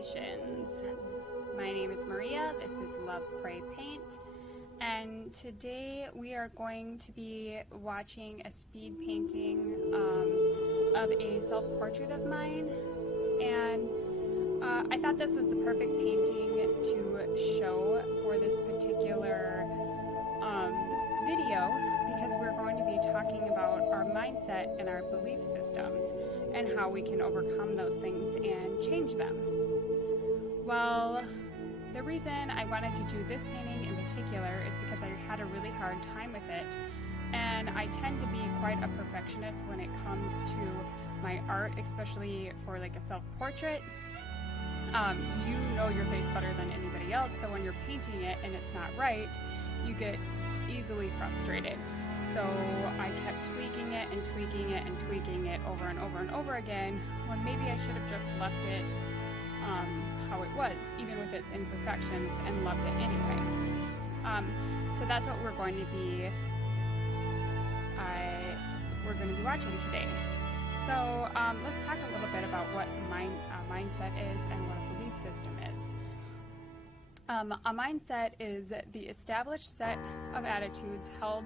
Salutations. My name is Maria. This is Love, Pray, Paint. And today we are going to be watching a speed painting of a self-portrait of mine. And I thought this was the perfect painting to show for this particular video, because we're going to be talking about our mindset and our belief systems and how we can overcome those things and change them. Well, the reason I wanted to do this painting in particular is because I had a really hard time with it, and I tend to be quite a perfectionist when it comes to my art, especially for like a self-portrait. You know your face better than anybody else, so when you're painting it and it's not right, you get easily frustrated. So I kept tweaking it and tweaking it and tweaking it over and over and over again, when maybe I should have just left it how it was, even with its imperfections, and loved it anyway. So that's what we're going to be watching today. So let's talk a little bit about what mindset is and what a belief system is. A mindset is the established set of attitudes held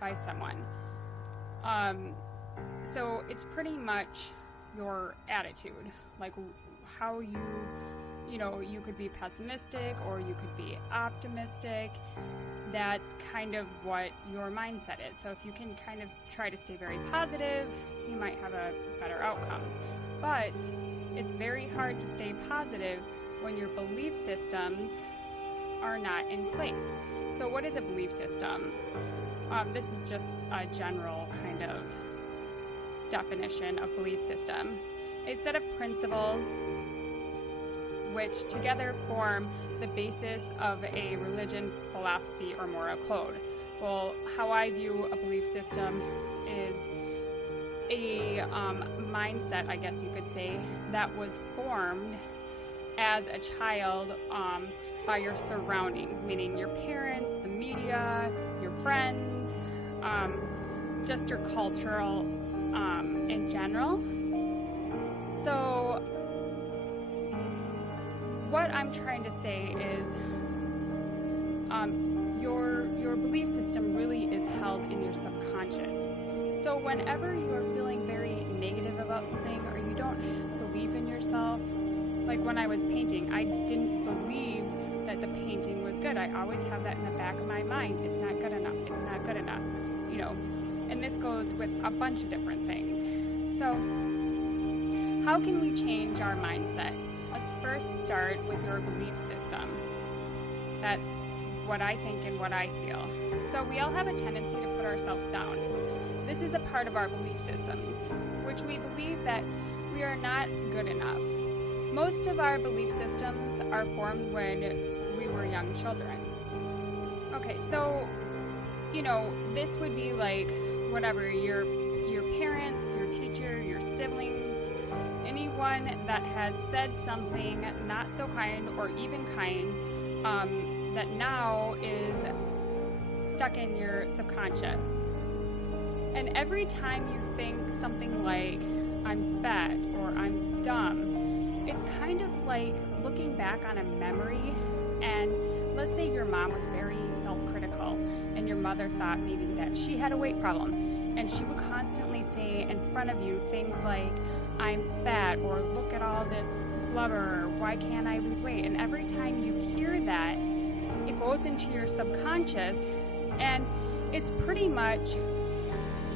by someone. So it's pretty much your attitude, like how you could be pessimistic or you could be optimistic. That's kind of what your mindset is. So if you can kind of try to stay very positive, you might have a better outcome. But it's very hard to stay positive when your belief systems are not in place. So what is a belief system? This is just a general kind of definition of belief system. A set of principles which together form the basis of a religion, philosophy, or moral code. Well, how I view a belief system is a mindset, I guess you could say, that was formed as a child by your surroundings, meaning your parents, the media, your friends, just your cultural in general. So what I'm trying to say is your belief system really is held in your subconscious. So whenever you are feeling very negative about something, or you don't believe in yourself, like when I was painting, I didn't believe that the painting was good. I always have that in the back of my mind. It's not good enough. It's not good enough. And this goes with a bunch of different things. So how can we change our mindset? Let's first start with your belief system. That's what I think and what I feel. So we all have a tendency to put ourselves down. This is a part of our belief systems, which we believe that we are not good enough. Most of our belief systems are formed when we were young children. Okay, so, this would be like whatever, your parents, your teacher, your siblings, anyone that has said something not so kind or even kind that now is stuck in your subconscious. And every time you think something like, I'm fat or I'm dumb, it's kind of like looking back on a memory. And let's say your mom was very self-critical and your mother thought maybe that she had a weight problem, and she would constantly say in front of you things like, I'm fat, or look at all this blubber, or why can't I lose weight? And every time you hear that, it goes into your subconscious, and it's pretty much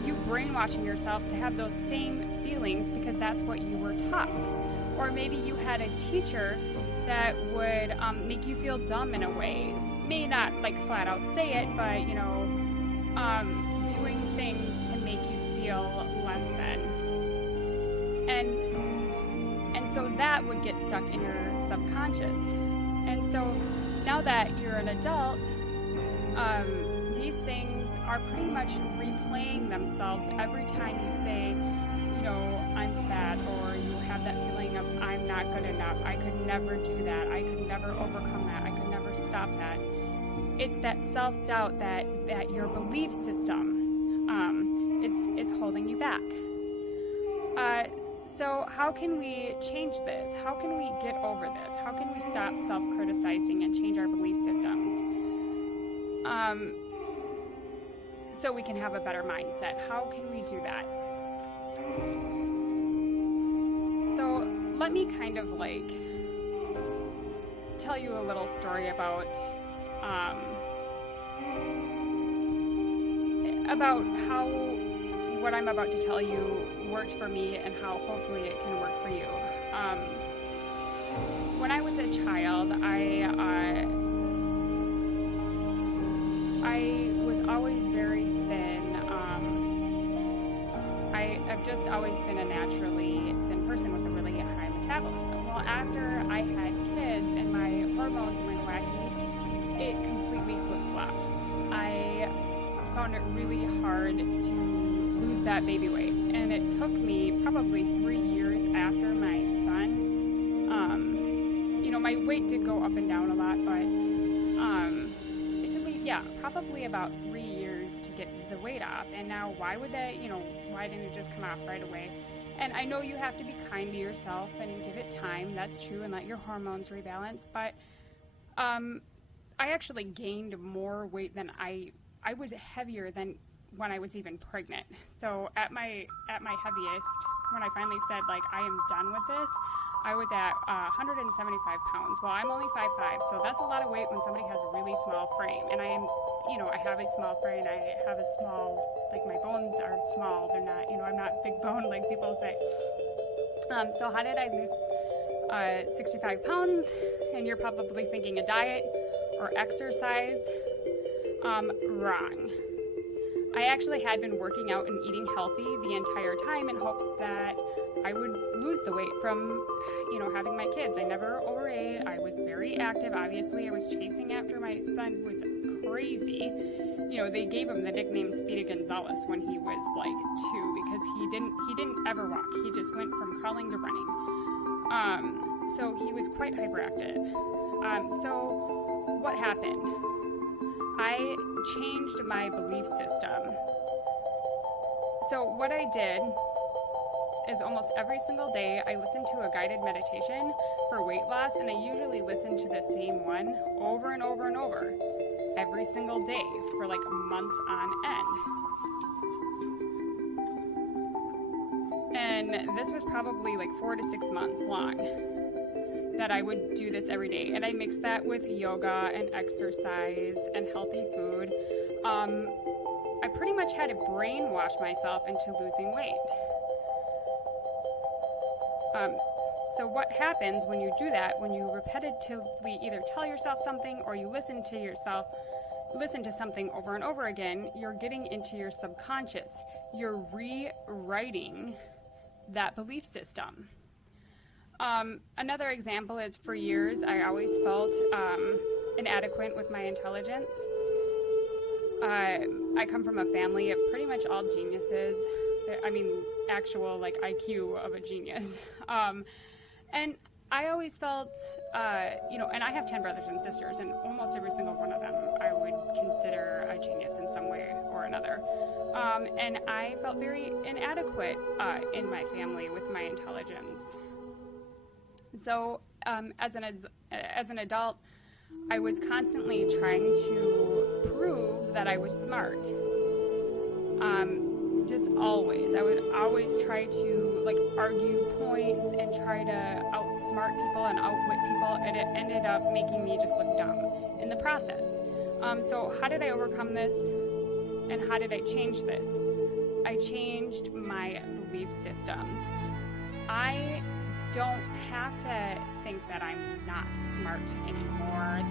you brainwashing yourself to have those same feelings because that's what you were taught. Or maybe you had a teacher that would make you feel dumb in a way. May not like flat out say it, but doing things to make you feel less than. And so that would get stuck in your subconscious. And so now that you're an adult, these things are pretty much replaying themselves every time you say, I'm fat, or you have that feeling of I'm not good enough, I could never do that, I could never overcome that, I could never stop that. It's that self-doubt that your belief system is holding you back. So how can we change this? How can we get over this? How can we stop self-criticizing and change our belief systems? So we can have a better mindset. How can we do that? So let me kind of like tell you a little story about how what I'm about to tell you worked for me and how hopefully it can work for you. When I was a child, I was always very thin. I've just always been a naturally thin person with a really high metabolism. Well, after I had kids and my hormones went wacky, it completely flip-flopped. I found it really hard to lose that baby weight, and it took me probably 3 years after my son. My weight did go up and down a lot, but it took me probably about 3 years to get the weight off. And now why didn't it just come off right away? And I know you have to be kind to yourself and give it time, that's true, and let your hormones rebalance, but I actually gained more weight than I was heavier than when I was even pregnant. So at my heaviest, when I finally said, like, I am done with this, I was at 175 pounds. Well, I'm only 5'5", so that's a lot of weight when somebody has a really small frame. And I am, I have a small frame, I have a small, like, my bones are small. They're not, I'm not big bone like people say. So how did I lose 65 pounds? And you're probably thinking a diet or exercise. Wrong. I actually had been working out and eating healthy the entire time in hopes that I would lose the weight from, having my kids. I never overate. I was very active. Obviously, I was chasing after my son, who was crazy. They gave him the nickname Speedy Gonzalez when he was like 2 because he didn't ever walk. He just went from crawling to running. So he was quite hyperactive. So what happened? I changed my belief system. So what I did is almost every single day I listened to a guided meditation for weight loss, and I usually listen to the same one over and over and over every single day for like months on end. And this was probably like 4 to 6 months long that I would do this every day. And I mixed that with yoga and exercise and healthy food. I pretty much had to brainwash myself into losing weight. So what happens when you do that, when you repetitively either tell yourself something or you listen to something over and over again, you're getting into your subconscious. You're rewriting that belief system. Another example is, for years, I always felt inadequate with my intelligence. I come from a family of pretty much all geniuses. Actual like IQ of a genius. And I always felt, and I have 10 brothers and sisters, and almost every single one of them I would consider a genius in some way or another. And I felt very inadequate in my family with my intelligence. So as an adult, I was constantly trying to prove that I was smart. Just always. I would always try to like argue points and try to outsmart people and outwit people, and it ended up making me just look dumb in the process. So how did I overcome this, and how did I change this? I changed my belief systems. I don't have to think that I'm not smart anymore.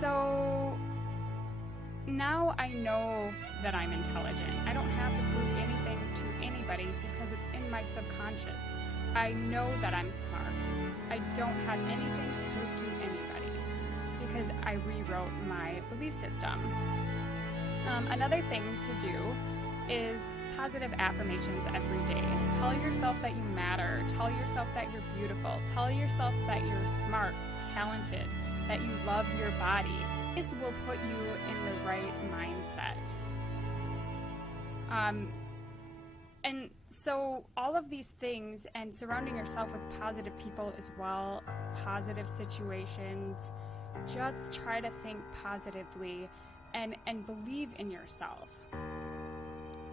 So now I know that I'm intelligent. I don't have to prove anything to anybody because it's in my subconscious. I know that I'm smart. I don't have anything to prove to anybody because I rewrote my belief system. Another thing to do is positive affirmations every day. Tell yourself that you matter. Tell yourself that you're beautiful. Tell yourself that you're smart, talented, that you love your body. This will put you in the right mindset. And so all of these things, and surrounding yourself with positive people as well, positive situations, just try to think positively and believe in yourself.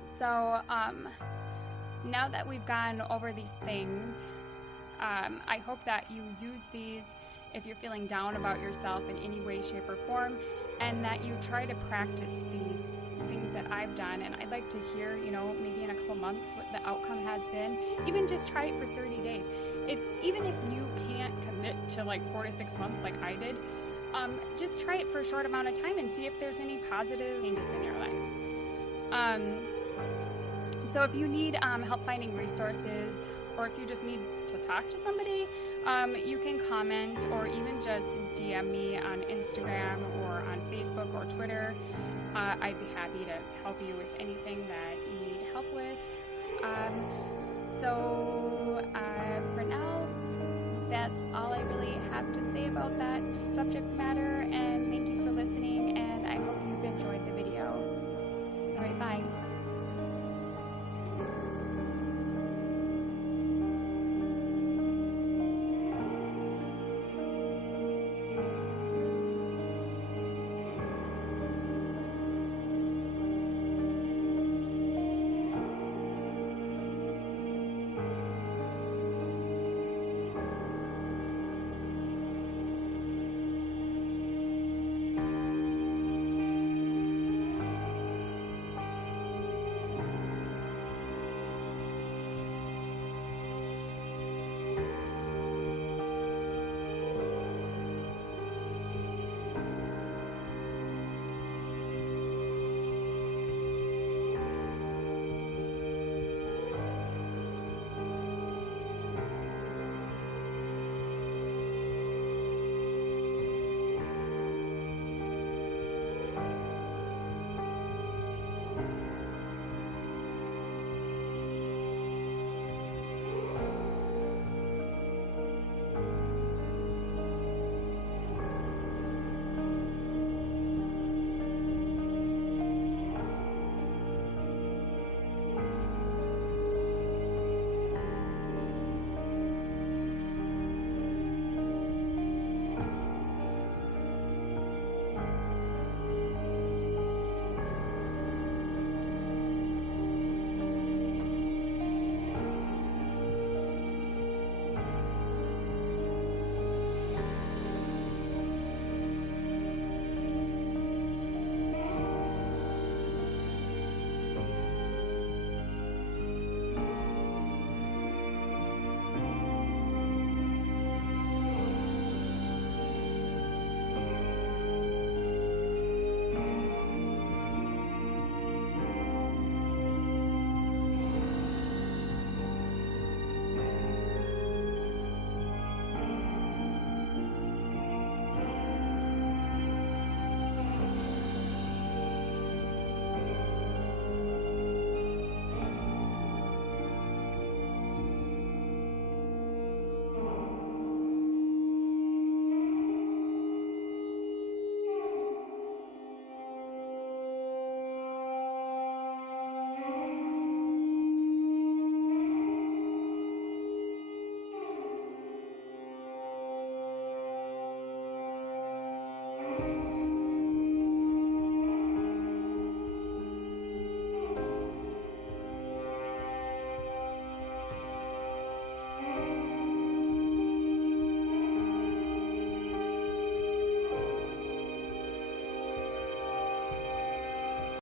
So now that we've gone over these things, I hope that you use these if you're feeling down about yourself in any way, shape, or form, and that you try to practice these things that I've done. And I'd like to hear, maybe in a couple months what the outcome has been. Even just try it for 30 days. Even if you can't commit to like 4 to 6 months like I did, just try it for a short amount of time and see if there's any positive changes in your life. So if you need help finding resources, or if you just need to talk to somebody, you can comment or even just DM me on Instagram or on Facebook or Twitter. I'd be happy to help you with anything that you need help with. So for now, that's all I really have to say about that subject matter, and thank you for listening.